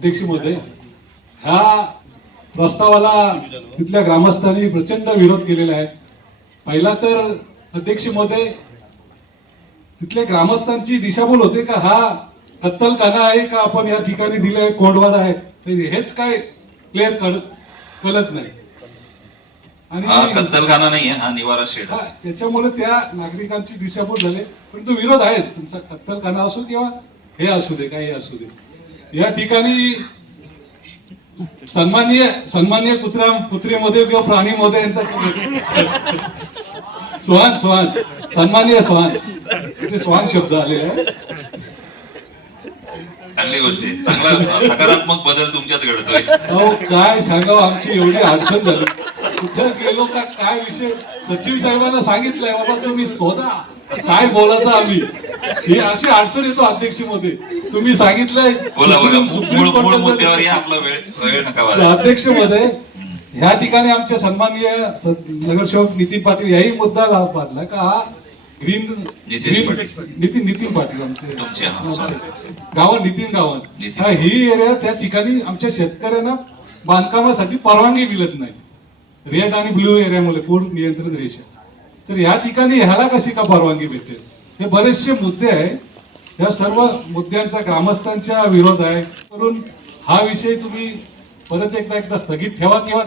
अध्यक्ष महोदय, ह्या प्रस्तावाला तिथल्या ग्रामस्थांनी प्रचंड विरोध केलेला आहे. पहिला तर अध्यक्ष महोदय, तिथल्या ग्रामस्थांची दिशाभूल होते का हा कत्तलखाना आहे का आपण या ठिकाणी दिलंय कोंडवाडा आहे, हेच काय क्लिअर कळत नाही. आणि हा कत्तलखाना नाहीये, हा निवारा शेड आहे. त्याच्यामुळे त्या नागरिकांची दिशाभूल झाली. परंतु विरोध आहेच, तुमचा कत्तलखाना असो किंवा हे असू दे, काही असू दे. या ठिकाणी सन्माननीय कुत्रे मध्ये किंवा प्राणी मध्ये यांचा स्वान सन्माननीय स्वान शब्द आलेला आहे. चांगली गोष्ट आहे, चांगला सकारात्मक बदल तुमच्यात घडतोय. अहो काय सांगावं, आमची एवढी अडचण झाली. कुठं गेलो का काय विषय सचिव साहेबांना सांगितलंय, बाबा तुम्ही शोधा काय बोलायचं आम्ही. ही अशी अडचण येतो अध्यक्ष मध्ये. तुम्ही सांगितलंय अध्यक्ष मध्ये ह्या ठिकाणी आमच्या सन्माननीय नगरसेवक नितीन पाटील याही मुद्दा पाडला का हा ग्रीन नितीन पाटील आमचे गावात नितीन गावात ही एरिया त्या ठिकाणी आमच्या शेतकऱ्यांना बांधकामासाठी परवानगी मिळत नाही. रेड आणि ब्ल्यू एरियामुळे पूर नियंत्रण रेषा. तर या ठिकाणी ह्याला कशी का परवानगी मिळते, हे बरेचसे मुद्दे आहे. या सर्व मुद्द्यांचा ग्रामस्थांचा विरोध आहे. करून हा विषय तुम्ही परत एकदा स्थगित ठेवा किंवा